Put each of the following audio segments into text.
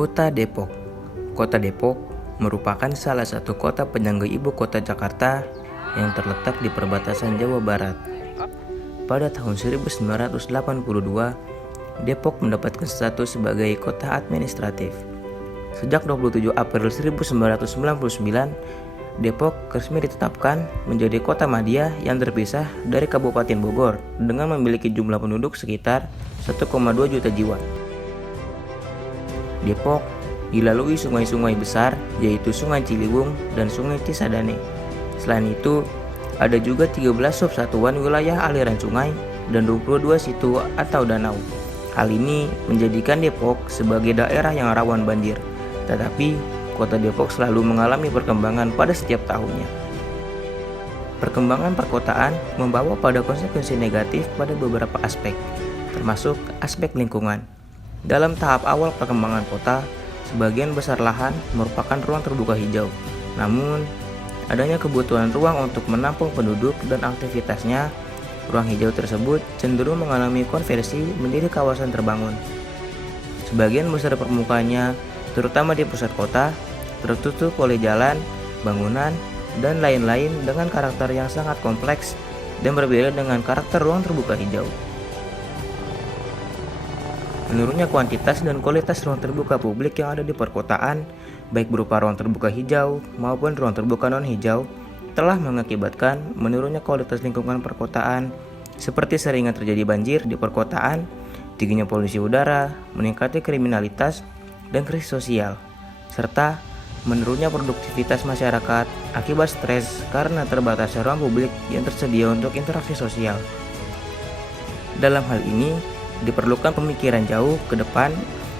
Kota Depok. Kota Depok merupakan salah satu kota penyangga ibu kota Jakarta yang terletak di perbatasan Jawa Barat. Pada tahun 1982, Depok mendapatkan status sebagai kota administratif. Sejak 27 April 1999, Depok resmi ditetapkan menjadi kota madya yang terpisah dari Kabupaten Bogor dengan memiliki jumlah penduduk sekitar 1,2 juta jiwa. Depok dilalui sungai-sungai besar yaitu Sungai Ciliwung dan Sungai Cisadane. Selain itu, ada juga 13 subsatuan wilayah aliran sungai dan 22 situ atau danau. Hal ini menjadikan Depok sebagai daerah yang rawan banjir. Tetapi, Kota Depok selalu mengalami perkembangan pada setiap tahunnya. Perkembangan perkotaan membawa pada konsekuensi negatif pada beberapa aspek, termasuk aspek lingkungan. Dalam tahap awal perkembangan kota, sebagian besar lahan merupakan ruang terbuka hijau. Namun, adanya kebutuhan ruang untuk menampung penduduk dan aktivitasnya, ruang hijau tersebut cenderung mengalami konversi menjadi kawasan terbangun. Sebagian besar permukaannya, terutama di pusat kota, tertutup oleh jalan, bangunan, dan lain-lain dengan karakter yang sangat kompleks dan berbeda dengan karakter ruang terbuka hijau. Menurunnya kuantitas dan kualitas ruang terbuka publik yang ada di perkotaan, baik berupa ruang terbuka hijau maupun ruang terbuka non-hijau, telah mengakibatkan menurunnya kualitas lingkungan perkotaan, seperti seringnya terjadi banjir di perkotaan, tingginya polusi udara, meningkatnya kriminalitas, dan krisis sosial, serta menurunnya produktivitas masyarakat akibat stres karena terbatasnya ruang publik yang tersedia untuk interaksi sosial. Dalam hal ini, diperlukan pemikiran jauh ke depan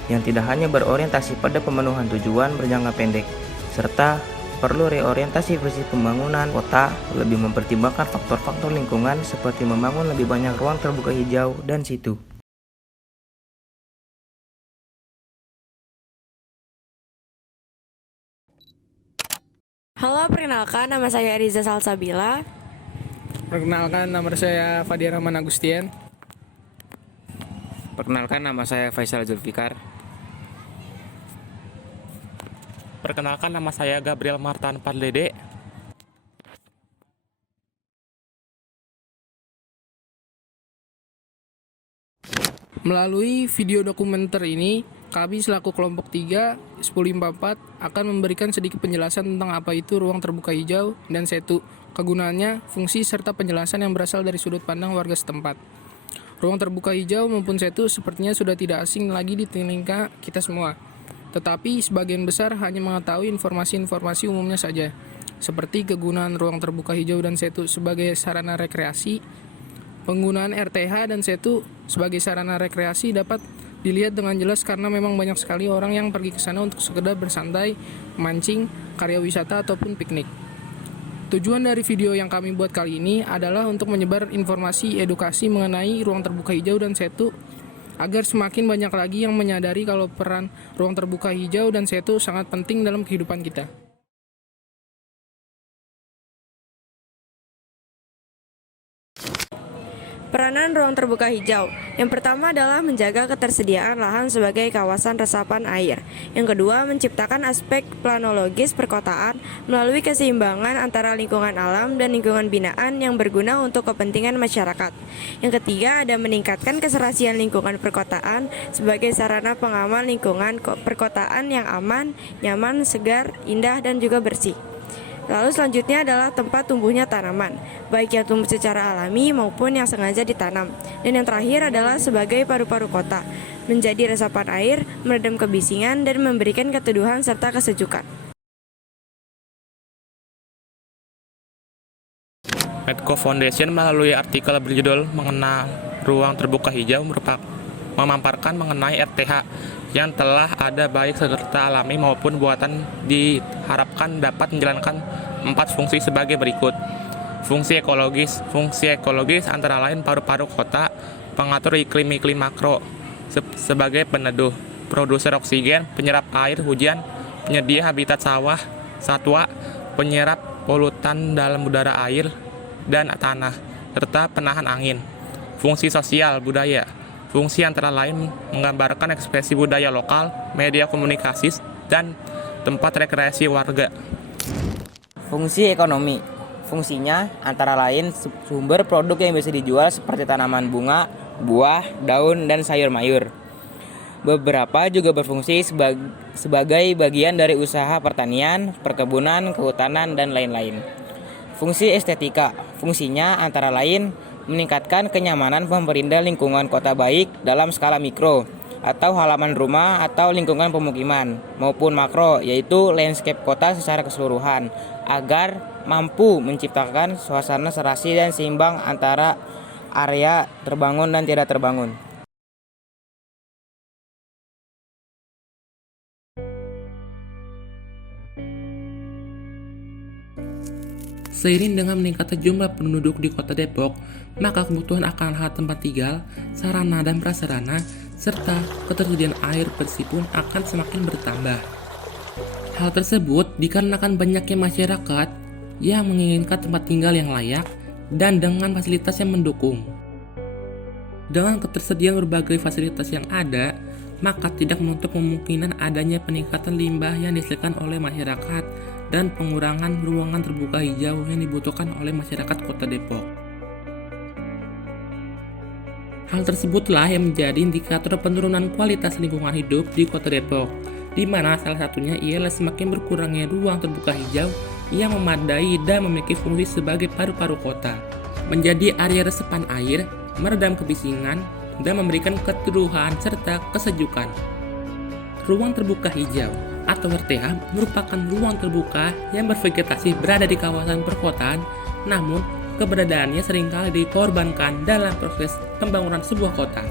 yang tidak hanya berorientasi pada pemenuhan tujuan berjangka pendek, serta perlu reorientasi visi pembangunan kota lebih mempertimbangkan faktor-faktor lingkungan seperti membangun lebih banyak ruang terbuka hijau dan situ. Halo, perkenalkan nama saya Riza Salsabila. Perkenalkan, nama saya Fadi Rahman Agustian. Perkenalkan, nama saya Faisal Zulfikar. Perkenalkan, nama saya Gabriel Martan Padlede. Melalui video dokumenter ini, kami selaku kelompok 3 1054 akan memberikan sedikit penjelasan tentang apa itu ruang terbuka hijau dan setu, kegunaannya, fungsi, serta penjelasan yang berasal dari sudut pandang warga setempat. Ruang terbuka hijau maupun setu sepertinya sudah tidak asing lagi di telinga kita semua. Tetapi sebagian besar hanya mengetahui informasi-informasi umumnya saja, seperti kegunaan ruang terbuka hijau dan setu sebagai sarana rekreasi. Penggunaan RTH dan setu sebagai sarana rekreasi dapat dilihat dengan jelas karena memang banyak sekali orang yang pergi ke sana untuk sekedar bersantai, mancing, karya wisata ataupun piknik. Tujuan dari video yang kami buat kali ini adalah untuk menyebar informasi edukasi mengenai ruang terbuka hijau dan setu agar semakin banyak lagi yang menyadari kalau peran ruang terbuka hijau dan setu sangat penting dalam kehidupan kita. Peranan ruang terbuka hijau. Yang pertama adalah menjaga ketersediaan lahan sebagai kawasan resapan air. Yang kedua, menciptakan aspek planologis perkotaan melalui keseimbangan antara lingkungan alam dan lingkungan binaan yang berguna untuk kepentingan masyarakat. Yang ketiga, ada meningkatkan keserasian lingkungan perkotaan sebagai sarana pengaman lingkungan perkotaan yang aman, nyaman, segar, indah, dan juga bersih. Lalu selanjutnya adalah tempat tumbuhnya tanaman, baik yang tumbuh secara alami maupun yang sengaja ditanam. Dan yang terakhir adalah sebagai paru-paru kota, menjadi resapan air, meredam kebisingan, dan memberikan keteduhan serta kesejukan. Medco Foundation melalui artikel berjudul "Mengenal Ruang Terbuka Hijau" memamparkan mengenai RTH yang telah ada baik serta alami maupun buatan diharapkan dapat menjalankan 4 fungsi sebagai berikut. Fungsi ekologis antara lain paru-paru kota, pengatur iklim makro sebagai peneduh, produser oksigen, penyerap air hujan, penyedia habitat sawah, satwa, penyerap polutan dalam udara air dan tanah, serta penahan angin. Fungsi sosial budaya Fungsi antara lain menggambarkan ekspresi budaya lokal, media komunikasi, dan tempat rekreasi warga. Fungsi ekonomi. Fungsinya antara lain sumber produk yang bisa dijual seperti tanaman bunga, buah, daun, dan sayur mayur. Beberapa juga berfungsi sebagai bagian dari usaha pertanian, perkebunan, kehutanan, dan lain-lain. Fungsi estetika. Fungsinya antara lain meningkatkan kenyamanan pemperindah lingkungan kota baik dalam skala mikro atau halaman rumah atau lingkungan pemukiman maupun makro, yaitu landscape kota secara keseluruhan, agar mampu menciptakan suasana serasi dan seimbang antara area terbangun dan tidak terbangun. Seiring dengan meningkatnya jumlah penduduk di kota Depok, maka kebutuhan akan lahan tempat tinggal, sarana dan prasarana, serta ketersediaan air bersih pun akan semakin bertambah. Hal tersebut dikarenakan banyaknya masyarakat yang menginginkan tempat tinggal yang layak dan dengan fasilitas yang mendukung. Dengan ketersediaan berbagai fasilitas yang ada, maka tidak menutup kemungkinan adanya peningkatan limbah yang dihasilkan oleh masyarakat dan pengurangan ruangan terbuka hijau yang dibutuhkan oleh masyarakat Kota Depok. Hal tersebutlah yang menjadi indikator penurunan kualitas lingkungan hidup di Kota Depok, di mana salah satunya ialah semakin berkurangnya ruang terbuka hijau yang memadai dan memiliki fungsi sebagai paru-paru kota, menjadi area resapan air, meredam kebisingan, dan memberikan keteduhan serta kesejukan. Ruang terbuka hijau atau RTH merupakan ruang terbuka yang bervegetasi berada di kawasan perkotaan, namun keberadaannya seringkali dikorbankan dalam proses pembangunan sebuah kota.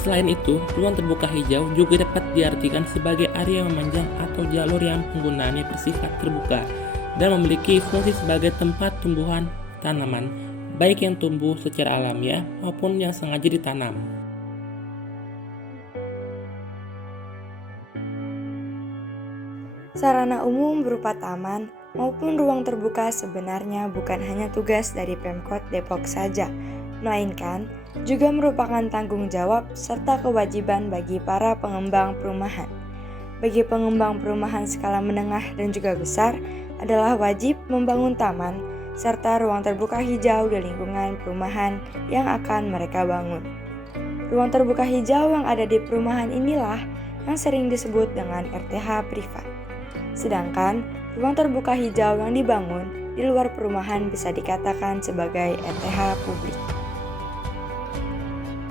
Selain itu, ruang terbuka hijau juga dapat diartikan sebagai area memanjang atau jalur yang penggunaannya bersifat terbuka dan memiliki fungsi sebagai tempat tumbuhan tanaman, baik yang tumbuh secara alamiah maupun yang sengaja ditanam. Sarana umum berupa taman maupun ruang terbuka sebenarnya bukan hanya tugas dari Pemkot Depok saja, melainkan juga merupakan tanggung jawab serta kewajiban bagi para pengembang perumahan. Bagi pengembang perumahan skala menengah dan juga besar adalah wajib membangun taman serta ruang terbuka hijau di lingkungan perumahan yang akan mereka bangun. Ruang terbuka hijau yang ada di perumahan inilah yang sering disebut dengan RTH privat. Sedangkan ruang terbuka hijau yang dibangun di luar perumahan bisa dikatakan sebagai RTH publik.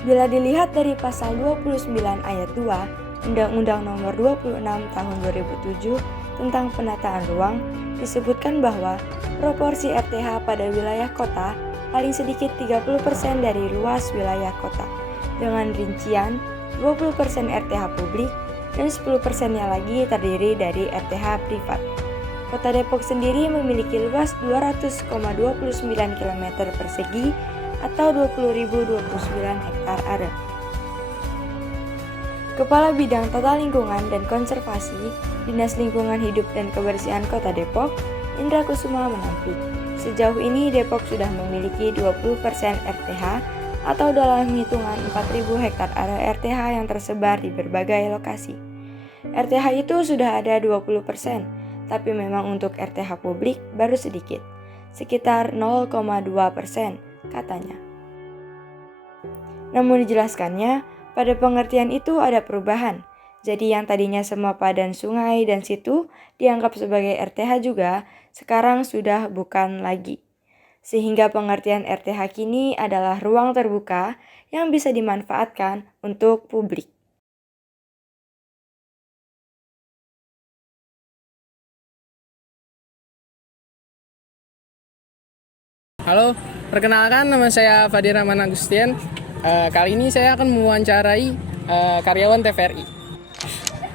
Bila dilihat dari pasal 29 ayat 2 Undang-Undang Nomor 26 Tahun 2007 tentang penataan ruang, disebutkan bahwa proporsi RTH pada wilayah kota paling sedikit 30% dari luas wilayah kota, dengan rincian 20% RTH publik dan 10%-nya lagi terdiri dari RTH privat. Kota Depok sendiri memiliki luas 200,29 km persegi atau 20.029 hektar area. Kepala Bidang Tata Lingkungan dan Konservasi Dinas Lingkungan Hidup dan Kebersihan Kota Depok, Indra Kusuma menampik, sejauh ini Depok sudah memiliki 20% RTH atau dalam hitungan 4.000 hektar area RTH yang tersebar di berbagai lokasi. RTH itu sudah ada 20%, tapi memang untuk RTH publik baru sedikit, sekitar 0,2%, katanya. Namun dijelaskannya, pada pengertian itu ada perubahan. Jadi yang tadinya semua padan sungai dan situ dianggap sebagai RTH juga, sekarang sudah bukan lagi. Sehingga pengertian RTH kini adalah ruang terbuka yang bisa dimanfaatkan untuk publik. Halo, perkenalkan nama saya Fadi Rahman Agustian. Kali ini saya akan mewawancarai karyawan TVRI.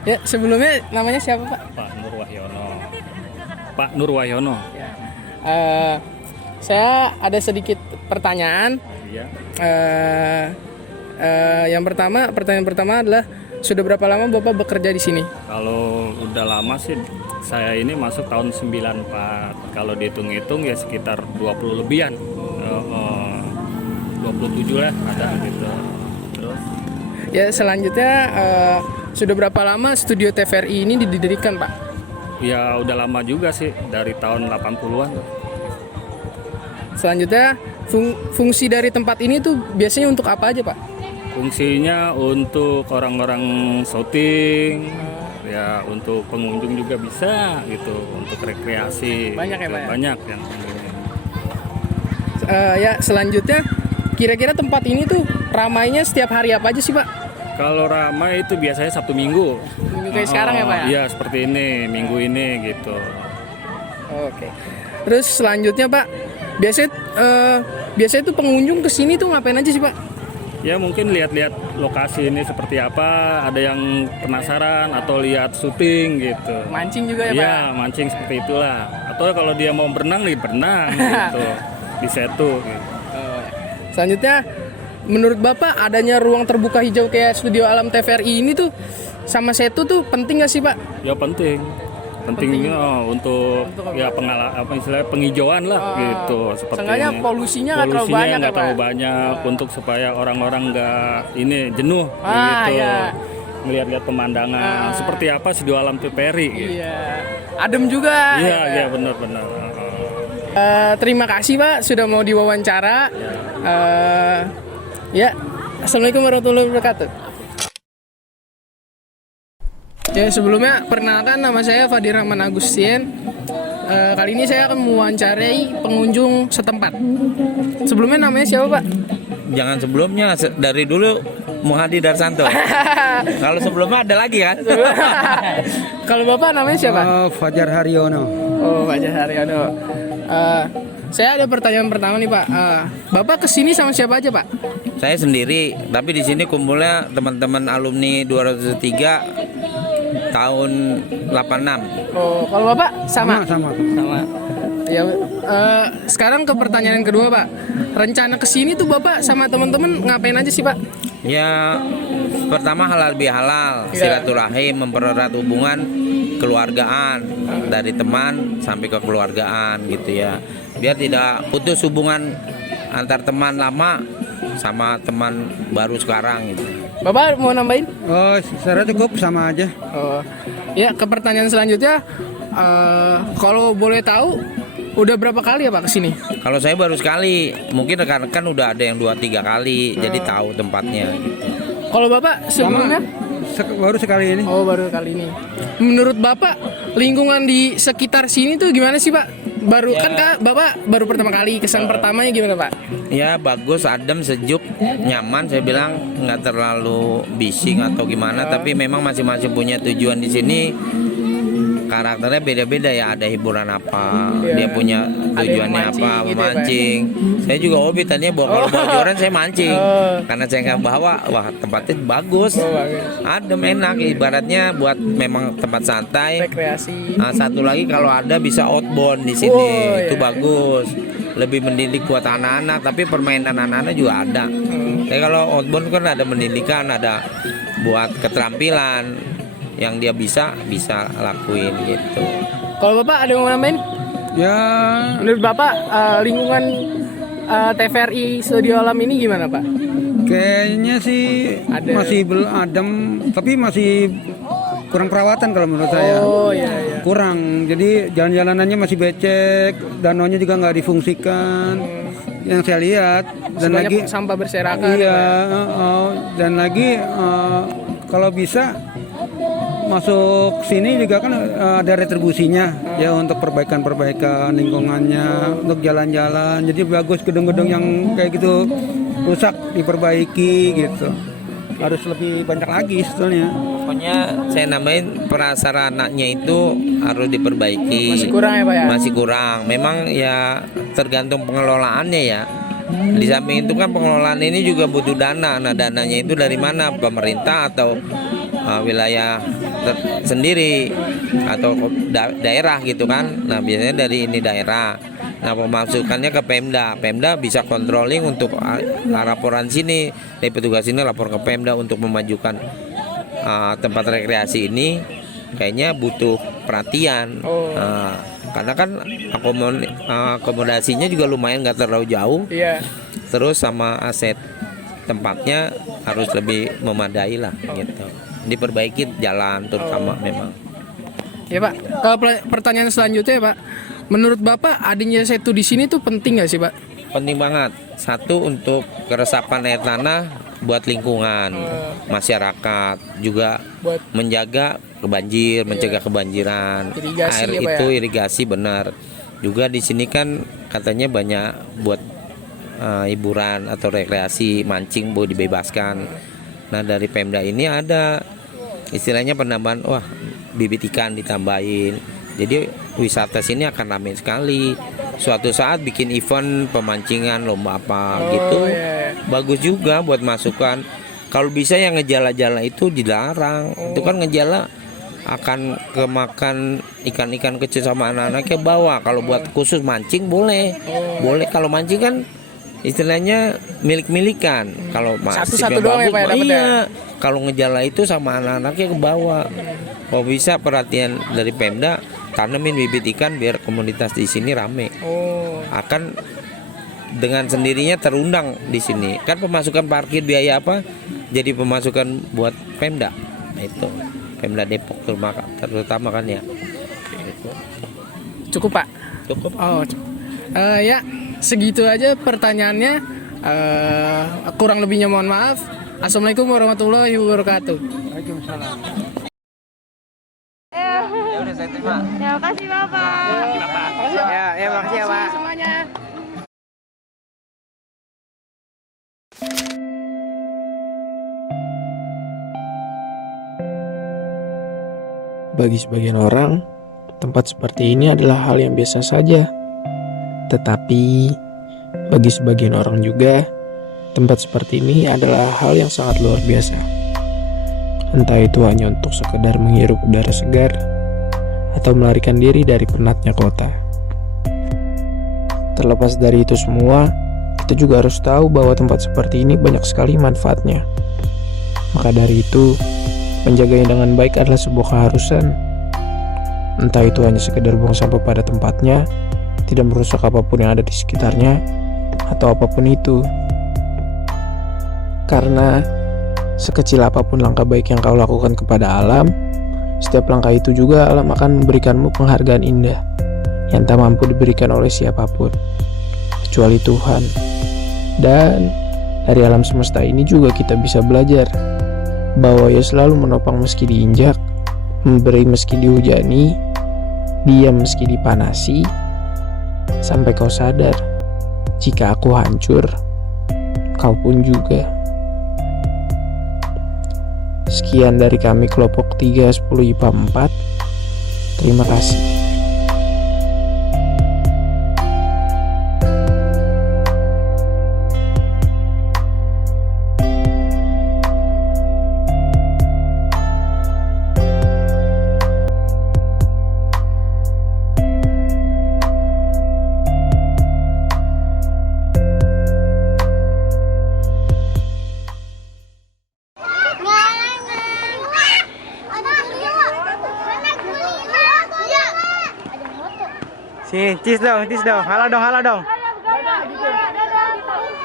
Ya, sebelumnya namanya siapa, Pak? Pak Nur Wahyono. Saya ada sedikit pertanyaan. Iya. Pertanyaan pertama adalah sudah berapa lama Bapak bekerja di sini? Kalau udah lama sih, saya ini masuk tahun 94. Kalau dihitung-hitung ya sekitar 20 lebihan. 27 lah ada gitu. Ya selanjutnya sudah berapa lama studio TVRI ini didirikan Pak? Ya udah lama juga sih, dari tahun 80-an. Selanjutnya fungsi dari tempat ini tuh biasanya untuk apa aja Pak? Fungsinya untuk orang-orang syuting, ya untuk pengunjung juga bisa gitu, untuk rekreasi. Banyak ya, gitu. Pak, ya? Banyak yang Ya selanjutnya kira-kira tempat ini tuh ramainya setiap hari apa aja sih Pak? kalau ramai itu biasanya Sabtu Minggu. Minggu kayak sekarang ya Pak ya? Iya seperti ini, minggu ini gitu. Oke. Terus selanjutnya Pak, biasanya tuh pengunjung kesini tuh ngapain aja sih Pak? Ya mungkin lihat-lihat lokasi ini seperti apa, ada yang penasaran atau lihat syuting gitu. Mancing juga ya Pak? Iya, mancing seperti itulah. Atau kalau dia mau berenang, dia berenang gitu. Di Setu gitu. Selanjutnya, menurut Bapak adanya ruang terbuka hijau kayak Studio Alam TVRI ini tuh sama Setu tuh penting nggak sih Pak? Ya pentingnya untuk ya istilahnya penghijauan lah gitu seperti Seenggaknya ini. polusinya nggak terlalu banyak nggak ya, Pak? terlalu banyak untuk supaya orang-orang nggak ini jenuh gitu. ya. Melihat-lihat pemandangan seperti apa Studio Alam TVRI gitu. Iya. Adem juga. Iya, iya benar-benar. Terima kasih Pak sudah mau diwawancara. Ya, Assalamualaikum warahmatullahi wabarakatuh. Ya sebelumnya perkenalkan nama saya Fadi Rahman Agustien. Kali ini saya akan mewawancarai pengunjung setempat. Sebelumnya namanya siapa Pak? Jangan sebelumnya, dari dulu Muhadi Darsanto. Kalau sebelumnya ada lagi kan? Kalau Bapak namanya siapa? Fajar Haryono. Oh Pak Haryono. Saya ada pertanyaan pertama nih Pak. Bapak kesini sama siapa aja Pak? Saya sendiri, tapi di sini kumpulnya teman-teman alumni 203 tahun 86. Oh, kalau Bapak sama? Sama. Ya, sekarang ke pertanyaan kedua Pak. Rencana kesini tuh Bapak sama teman-teman ngapain aja sih Pak? Ya, pertama halal bihalal, Ya. silaturahim, mempererat hubungan keluargaan dari teman sampai ke keluargaan gitu ya. Biar tidak putus hubungan antar teman lama sama teman baru sekarang gitu. Bapak mau nambahin? Oh, secara cukup sama aja. Oh, ya ke pertanyaan selanjutnya. Kalau boleh tahu, udah berapa kali ya Pak kesini? Kalau saya baru sekali, mungkin rekan-rekan udah ada yang 2-3 kali, jadi tahu tempatnya. Kalau Bapak sebelumnya? Baru sekali ini. Oh baru kali ini. Menurut Bapak lingkungan di sekitar sini tuh gimana sih Pak? Baru kan Bapak baru pertama kali, kesan pertamanya gimana Pak? Ya bagus, adem, sejuk, nyaman. Saya bilang nggak terlalu bising atau gimana, tapi memang masing-masing punya tujuan di sini. Karakternya beda-beda ya, ada hiburan apa, dia punya tujuannya mancing apa, gitu ya, Pak? memancing. Saya juga hobi tadinya kalau bocoran saya mancing, karena saya nggak bawa. Wah tempatnya bagus, adem, enak. Ibaratnya buat memang tempat santai. Rekreasi. Nah, satu lagi kalau ada bisa outbound di sini, Oh, itu iya. bagus. Lebih mendidik buat anak-anak, tapi permainan anak-anak juga ada. Tapi kalau outbound kan ada pendidikan, ada buat keterampilan yang dia bisa lakuin gitu. Kalau Bapak ada yang mau nambahin? Ya, Menurut Bapak lingkungan TVRI Studio Alam ini gimana Pak? kayaknya sih Ada. masih belum adem, tapi masih kurang perawatan kalau menurut saya. Oh iya. Kurang. Jadi jalan-jalanannya masih becek, danaunya juga nggak difungsikan. Yang saya lihat dan Banyak lagi sampah berserakan. iya, Pak. dan lagi kalau bisa masuk sini juga kan ada retribusinya ya untuk perbaikan lingkungannya, untuk jalan-jalan. Jadi bagus gedung-gedung yang kayak gitu rusak diperbaiki gitu. Harus lebih banyak lagi sebetulnya. Pokoknya saya nambahin prasarananya itu harus diperbaiki. Masih kurang ya Pak ya? Masih kurang. Memang ya tergantung pengelolaannya ya. Di samping itu kan pengelolaan ini juga butuh dana. Nah dananya itu dari mana? Pemerintah atau wilayah sendiri atau daerah gitu kan. Nah biasanya dari ini daerah. Nah pemasukannya ke Pemda. Pemda bisa controlling untuk laporan sini. Dari petugas ini lapor ke Pemda untuk memajukan tempat rekreasi ini. Kayaknya butuh perhatian. Karena kan akomodasinya juga lumayan nggak terlalu jauh. Iya. Terus sama aset tempatnya harus lebih memadai lah gitu. Diperbaiki jalan terutama memang. Ya Pak, kalau pertanyaan selanjutnya ya Pak, menurut Bapak adanya setu di sini tuh penting nggak sih Pak? Penting banget. Satu untuk keresapan air tanah buat lingkungan masyarakat, juga Buat menjaga kebanjir, mencegah kebanjiran. Irigasi Air ya, Pak, itu ya? irigasi benar. Juga di sini kan katanya banyak buat hiburan atau rekreasi, mancing boleh dibebaskan. Nah dari Pemda ini ada istilahnya penambahan, wah bibit ikan ditambahin. Jadi wisata sini akan ramai sekali. Suatu saat bikin event pemancingan lomba apa gitu, iya. bagus juga buat masukan. Kalau bisa yang ngejala-jala itu dilarang. Itu kan ngejala akan kemakan ikan-ikan kecil sama anak-anaknya bawa. Kalau buat khusus mancing boleh, boleh. Kalau mancing kan istilahnya milik-milikan. Kalau Satu-satu masifnya doang ya, bagus, Pak, ya, dapat ya? iya. Kalau ngejala itu sama anak-anaknya ke bawah. Kalau bisa perhatian dari Pemda, tanamin bibit ikan biar komunitas di sini rame. Akan dengan sendirinya terundang di sini. Kan pemasukan parkir biaya apa? Jadi pemasukan buat Pemda. Nah, itu Pemda Depok terutama kan ya. Cukup Pak? Cukup. Oh, ya segitu aja pertanyaannya. Kurang lebihnya mohon maaf. Assalamualaikum warahmatullahi wabarakatuh. Ya udah saya terima. Terima kasih Bapak. Ya makasih ya Pak. Semuanya. Bagi sebagian orang, tempat seperti ini adalah hal yang biasa saja. Tetapi, bagi sebagian orang juga, tempat seperti ini adalah hal yang sangat luar biasa. Entah itu hanya untuk sekedar menghirup udara segar, atau melarikan diri dari penatnya kota. Terlepas dari itu semua, kita juga harus tahu bahwa tempat seperti ini banyak sekali manfaatnya. Maka dari itu, menjaganya dengan baik adalah sebuah keharusan. Entah itu hanya sekedar buang sampah pada tempatnya, tidak merusak apapun yang ada di sekitarnya, atau apapun itu. Karena sekecil apapun langkah baik yang kau lakukan kepada alam, setiap langkah itu juga alam akan memberikanmu penghargaan indah yang tak mampu diberikan oleh siapapun, kecuali Tuhan. Dan dari alam semesta ini juga kita bisa belajar bahwa Ia selalu menopang meski diinjak, memberi meski dihujani, diam meski dipanasi, sampai kau sadar, jika aku hancur, kau pun juga. Sekian dari kami kelompok 3 10 IPA 4. Terima kasih. Cis dong. Halo dong.